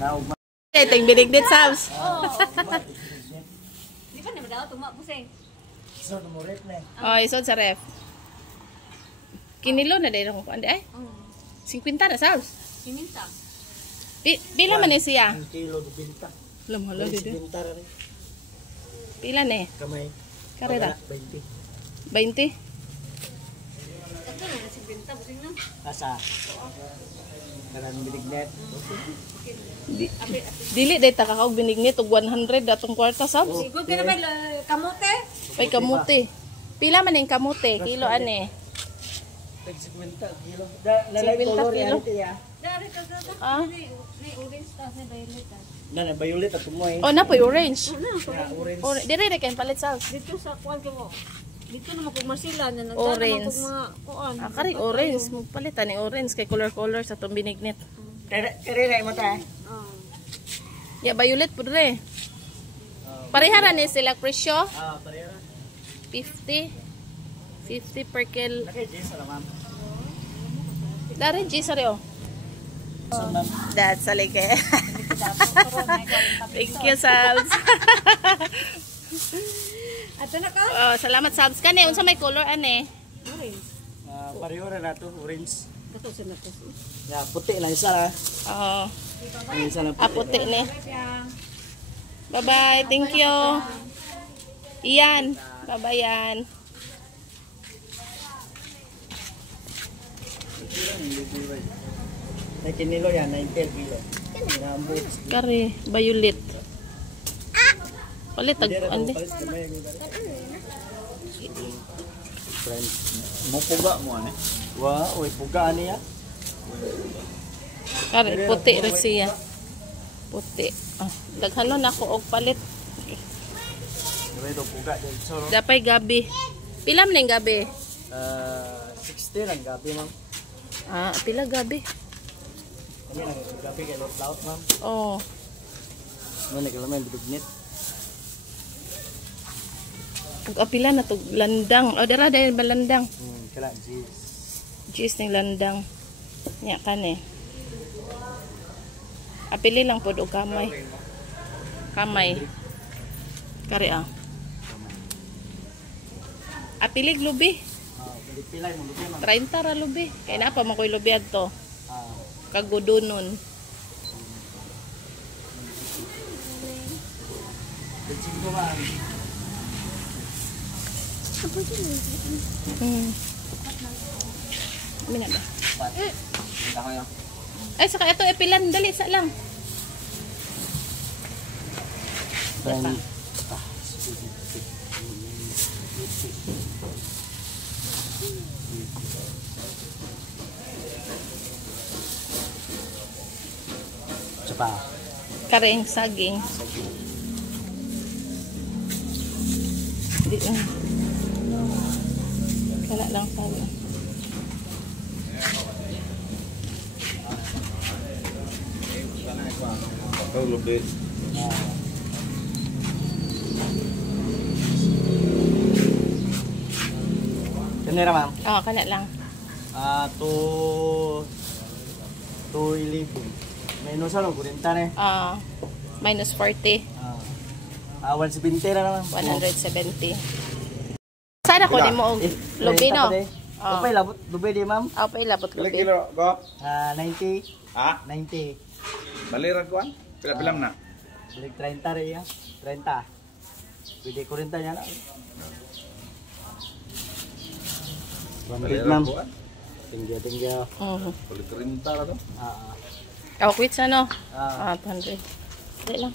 Ting binignit Sabs. Di ba naman daw tumapusing? Isod mo rep na eh. Oh, isod sa ref. Kinilo na dahil ako kuan ay. 50 na Sabs. Sininta. Pila man ni siya? 1 kilo de binta. Lam hala dito. Binta rin. Pila ni? Kamay. Karera. 20. 20. Ito na si Binta busing na. Asa. Karang binignet. Dili day ta kakaog binignit og 100 datong kwarta Sabs. Sigod ka na ba kamote? Pay kamote. Pila man ning kamote? Kilo ani? 50 kilo. Lalay 50 color kilo. yan ya. Dari ka sa Ah. Ni orange ta sa violet. Na violet at mo eh. Oh, na po orange. Orange. Oh, dire ra kay palit Sabs. Dito sa kuan ko mo. Dito naman kung marsila na nagdala Orange. naman kung mga kuan. Kari orange mo palitan ni orange kay color sa tong binignit. Karera mo ta. Ya violet pud re. Pareha ra ni sila presyo. Karera. 50. 50 per kil. Laki Jess ala ma'am. Dari G sorry oh. So ma'am. That's a like. Thank you Sabs. Ato na ka? Oh, salamat Sabs kani unsa may color ani? Orange. Pareho ra na to orange. Kato sa natos. Ya puti lang isa na. Oo. Isa lang Aputi ni. Bye-bye. Thank you. Iyan. Bye-bye yan. Na kinilo yan 90 kilo. Nambot. Kari, violet. Palit tag andi. Mo puga mo ani. Wa, oy puga ani ya. Kari puti ra siya. Puti. Ah, daghanon ako og palit. Ito puga din. So, Dapay gabi. Pila man ning gabi? 60 lang gabi ma'am. Ah, pila gabi? Ano lang gabi kay lot laut ma'am. Oh. Ano naglaman bidugnit. Ug apila na to landang. Oh, dira dahil balandang. Kala jeez. Cheese ning landang. Nya kani. Apili lang pod og kamay. Kamay. Kari ah. Apilig lubi. Pilay mo lubi ma'am. 30 ra lubi. Kay na pa man koy lubi adto. Kagudunon. Cinco ma'am. Mina ba? Kita ko yan. Ay saka ito epilan dali sa lang. Sapa. Karing saging. Di kana lang sana. Kau lebih. Kanira ma'am. Oh, kana lang. 211. Minus ano, 40 na eh. Minus 40. 170 na naman. 170. Sana ko ni mo og lubi no. Okay, labot. Lubi di ma'am. Aw pa ilabot Pila lubi. kilo go? 90. Ha? 90. Balirag ko an? Pila na? Balik 30 rin yan. 30. Pwede 40 niya na. 100 ma'am. ko an? Tingga. Balik 30 ra to. Aw quit sa no. 200. Dili lang.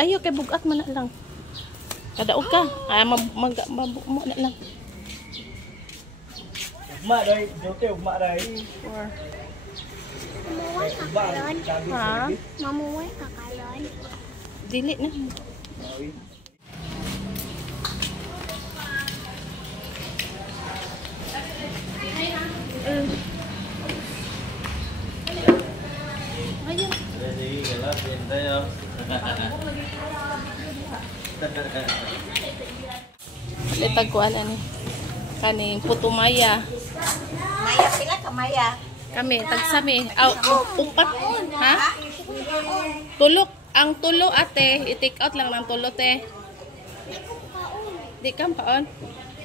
Ayo kay bugat man na lang. Kadaog ka. Mo na lang. Ugma dai, jote ugma dai. 4. Mamuhay ka kalon. Ha? Mamuhay ka kalon. Dili na. Ayun. Litag ko ani. Kani putumaya. Maya pila ka maya. Kami tagsami. Aw, upat. Ha? Tulok. Ang tulo ate, i-take out lang ng tulo te. Di ka kaon.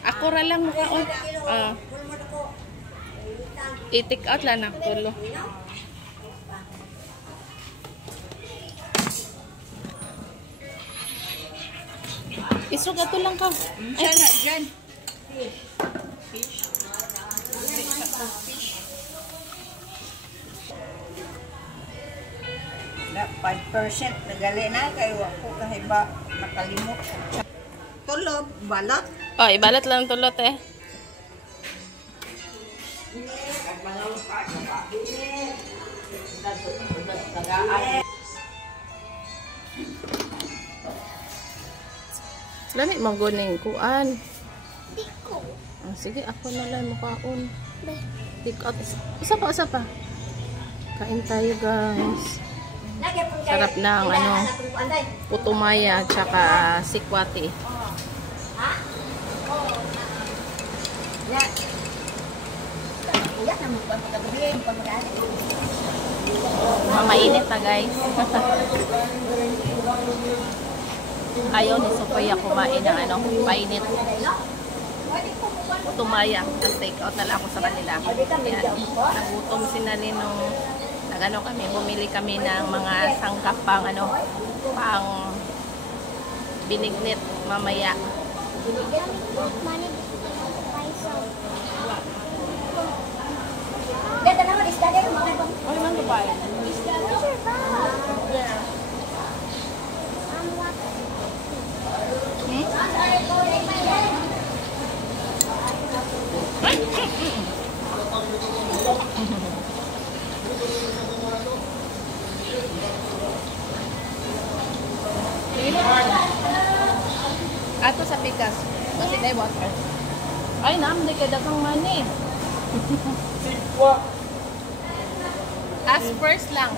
Ako ra lang makaon. I-take out lang ng tulo. Isugat to lang ka. Ay, na dyan. Na 5% nagali na kayo ako kahiba nakalimot. Tulog, balot. Oh, ibalat lang ng tulo te. Lani maguning kuan. Tiko. Sige, ako na lang makaon. Be. Take out. Isa pa. Kain tayo, guys. Sarap ng putumaya at saka sikwati. Mamainit na, guys. Ayaw ni Sophia kumain ng painit. Putumaya. Take out na lang ako sa kanila. Ayan. Nagutom sila nung kami, bumili kami ng mga sangkap pang pang binignit mamaya. Ay, man ba? Ato sa pikas. Kasi tayo water. Ay, naam, di ka dagang mani. As first lang.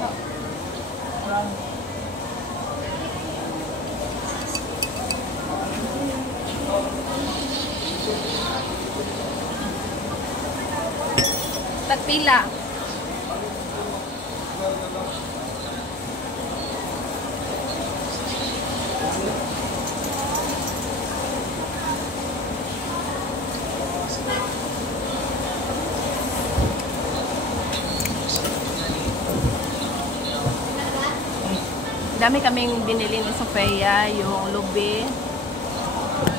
Tagpila. Dami kaming binili ni Sophia, yung lubi,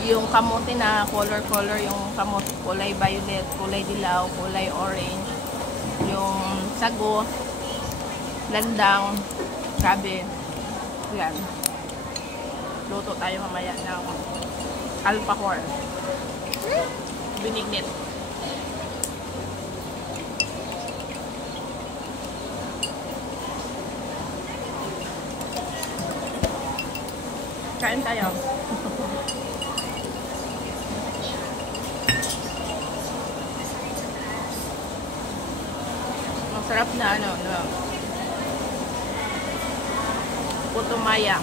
yung kamote na color, yung kamote kulay violet, kulay dilaw, kulay orange, yung sago, landang, grabe. Yan. Luto tayo mamaya ng alpahor. Binignit. Kain tayo. Masarap na putumaya.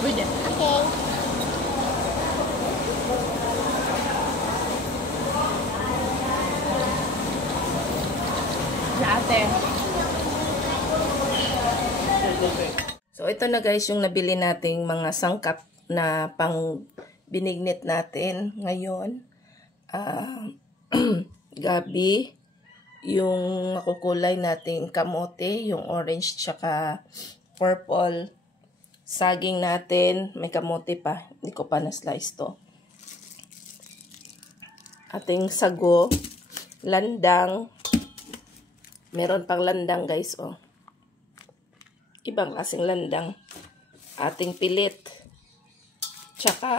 Pwede. Okay. Ate. So ito na guys yung nabili nating mga sangkap na pang binignit natin ngayon. Gabi, yung makukulay natin kamote, yung orange tsaka purple. Saging natin, may kamote pa, hindi ko pa na-slice to. Ating sago, landang. Meron pang landang guys, oh. Ibang klaseng landang. Ating pilit. Tsaka,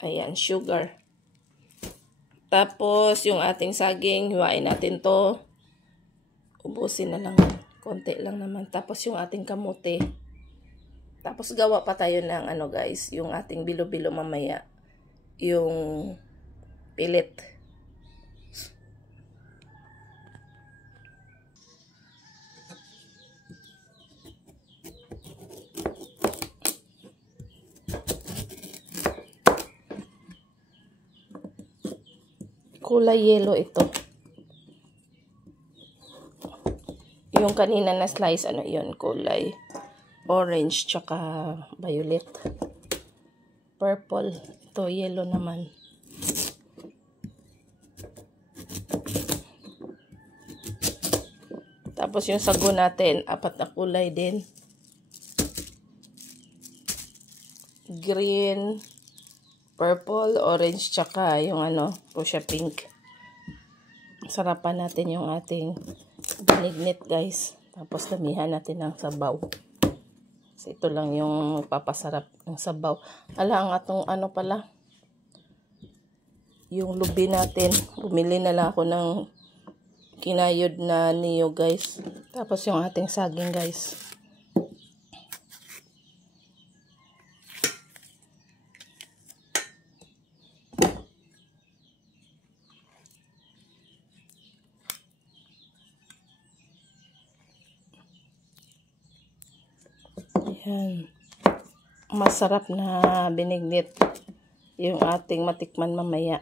ayan, sugar. Tapos, yung ating saging, hiwain natin to. Ubusin na lang. Konti lang naman. Tapos, yung ating kamote. Tapos, gawa pa tayo ng, guys, yung ating bilo-bilo mamaya. Yung pilit. kulay yellow ito. Yung kanina na slice, ano yun, kulay orange, tsaka violet. Purple. Ito, yellow naman. Tapos yung sago natin, 4 na kulay din. Green, purple, orange, tsaka yung ano, fuchsia pink. Sarapan natin yung ating binignit, guys. Tapos damihan natin ng sabaw. Kasi ito lang yung papasarap ng sabaw. Ang atong ano pala, yung lubi natin. Bumili na lang ako ng kinayod na niyo, guys. Tapos yung ating saging, guys. Ayan. Masarap na binignit yung ating matikman mamaya.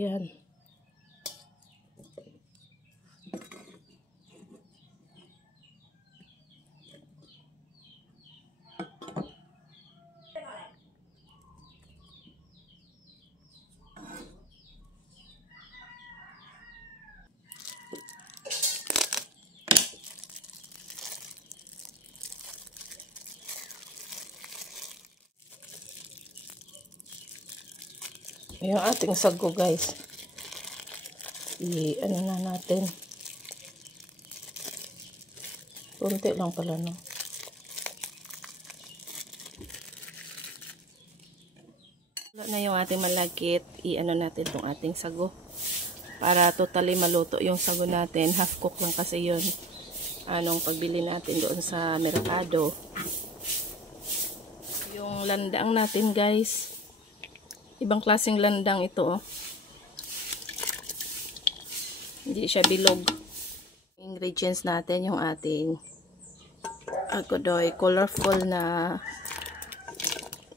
Ayan. Yung ating sago, guys. Ano na natin. Kunti lang pala, no? Wala na yung ating malagkit. I-ano natin itong ating sago. Para totally maluto yung sago natin. Half cook lang kasi yun. Anong pagbili natin doon sa merkado. Yung landang natin, guys. Ibang klaseng landang ito, oh. Hindi siya bilog. Ingredients natin yung ating agodoy, colorful na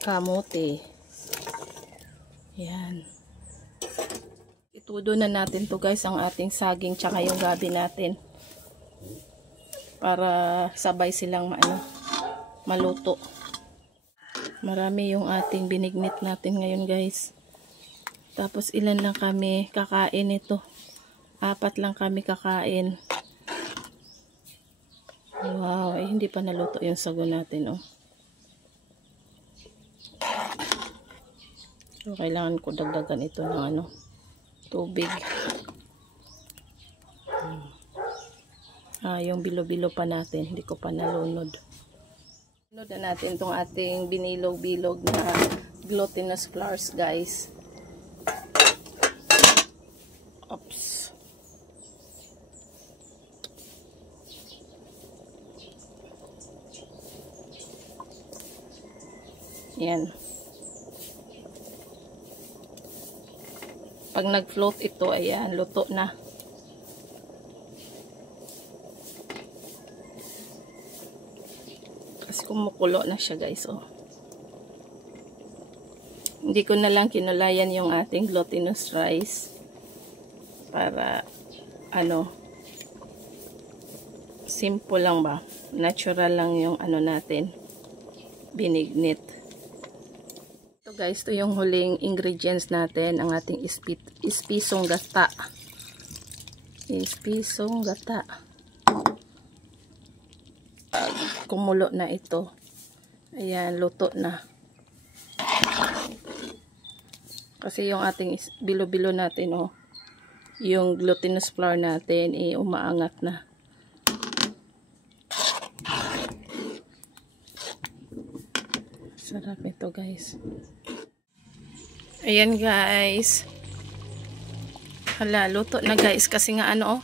kamote. Yan. Itudo na natin to, guys, ang ating saging tsaka yung gabi natin. Para sabay silang maluto. Marami yung ating binignit natin ngayon, guys. Tapos ilan lang kami kakain ito. 4 lang kami kakain. Wow, hindi pa naluto yung sago natin, oh. So, kailangan ko dagdagan ito ng tubig. Yung bilo-bilo pa natin, hindi ko pa nalunod. Lunod na natin itong ating binilog-bilog na glutinous flours, guys. Oops. Yan. Pag nag-float ito, ayan, luto na. Kumukulo na siya, guys, oh. Hindi ko na lang kinulayan yung ating glutinous rice para simple lang ba, natural lang yung natin binignit. Ito, guys, ito yung huling ingredients natin, ang ating ispisong gata. Ispisong gata. Kumulo na ito. Ayan, luto na. Kasi yung ating bilo-bilo natin, oh, yung glutinous flour natin, umaangat na. Sarap ito, guys. Ayan guys. Hala, luto na guys. Kasi nga ano,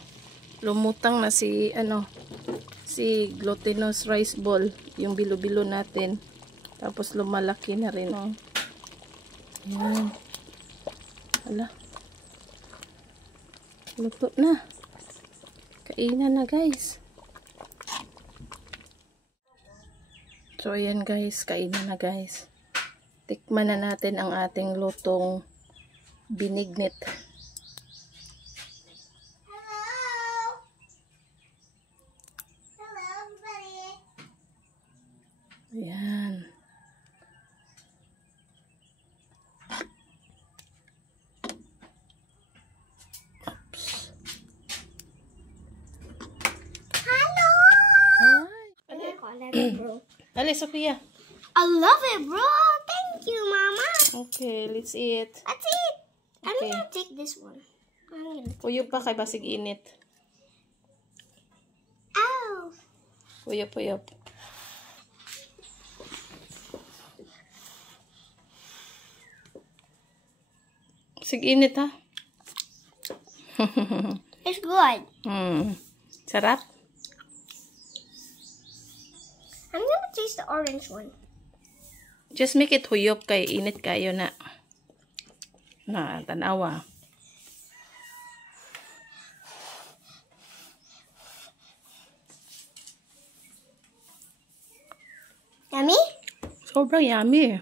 lumutang na si, si glutinous rice ball. Yung bilo-bilo natin. Tapos lumalaki na rin, oh. Ayan. Hala. Luto na. Kainan na guys. So ayan guys, kainan na guys. Tikman na natin ang ating lutong binignit. Hello, everybody. Ayan. Hello. Hi. Bro. Dali, Sophia. I love it, bro. Thank you, Mama. Okay, let's eat. That's it. I'm Okay. gonna take this one. I'm gonna. Puyog pa kay basig init. Ow. Puyog, puyog. Sig init ha. It's good. Sarap. I'm gonna taste the orange one. Just make it huyop kay init kayo na. Na, tanawa. Yummy? Sobrang yummy.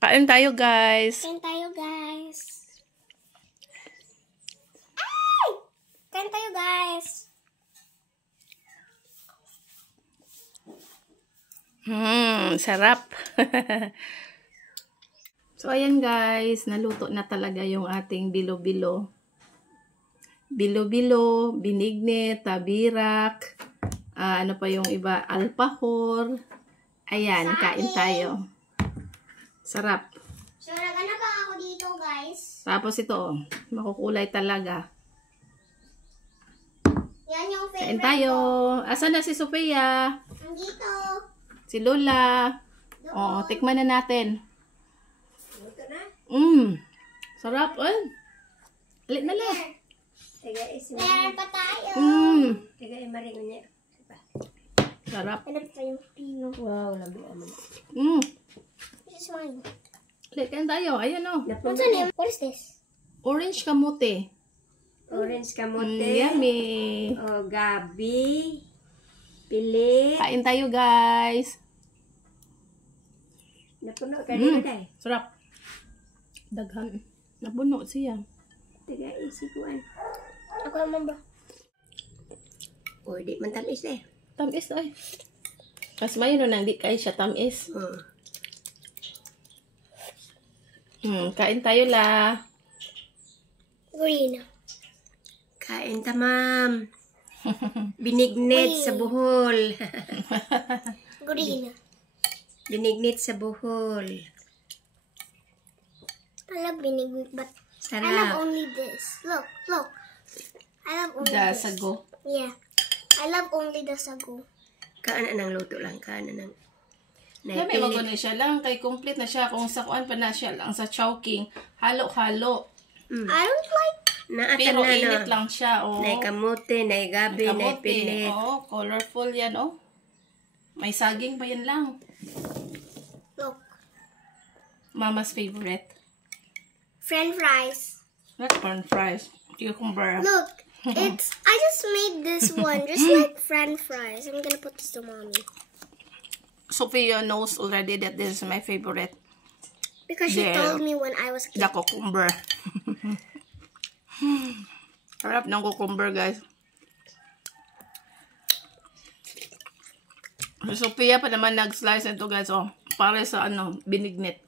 Kain tayo, guys. Kain tayo, guys. Ay! Kain tayo, guys. Sarap. So, ayan guys, naluto na talaga yung ating bilo-bilo. Bilo-bilo, binignit, tabirak, ano pa yung iba, alpahor. Ayan, kain tayo. Sarap. So, nagana pa ako dito, guys. Tapos ito, makukulay talaga. Yan yung favorite. Kain tayo. Asan na si Sophia? Nandito. Si Lola. Oo, tikman na natin. Luto na. Sarap. Ay. Alit na lang. Tiga isi. Meron pa tayo. Tiga imaringon niya. Sarap. Meron pa yung pino. Wow, labi mo. This is mine. Alit kain tayo. Ayan o. What's the name? What is this? Orange kamote. Orange kamote. Yummy. O gabi. Pili. Kain tayo guys. Napuno ka dito tayo. Sarap. Daghan. Napuno siya. Tiga isi kuan. Ako naman, bro. O di man tamis eh. Tamis ay. Mas mayo nang di kay siya tamis. Kain tayo la. Green. Kain ta, ma'am. Binignit sa buhol. Green. Binignit sa buhol. I love vinegar, but I love Sarap. only this. Look, look. I love only Da this. sago. Yeah. I love only the sago. Kaan na ng luto lang. Kaan na ng... Kami magano siya lang kay complete na siya kung sa kuan pa na siya lang sa chowking. Halo-halo. I don't like. Naatan Pero na init no. lang siya, oh. Nay kamote, nay gabi, nay Kamote. pilit. Oh, colorful yan, oh. May saging pa yan lang. Look. Mama's favorite. French fries. Not corn fries. Cucumber. Look. It's. I just made this one just like French fries. I'm gonna put this to mommy Sophia knows already that this is my favorite. because she Yeah. told me when I was a kid. The cucumber. Harap ng cucumber, guys. Si Sophia pa naman nag-slice ito, guys. Oh, para sa binignit.